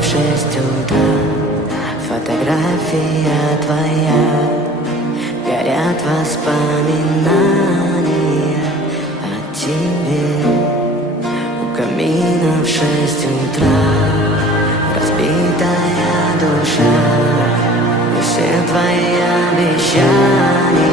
в 6 утра. Фотография твоя, горят воспоминания о тебе. У камина в 6 утра, разбитая душа, и все твои обещания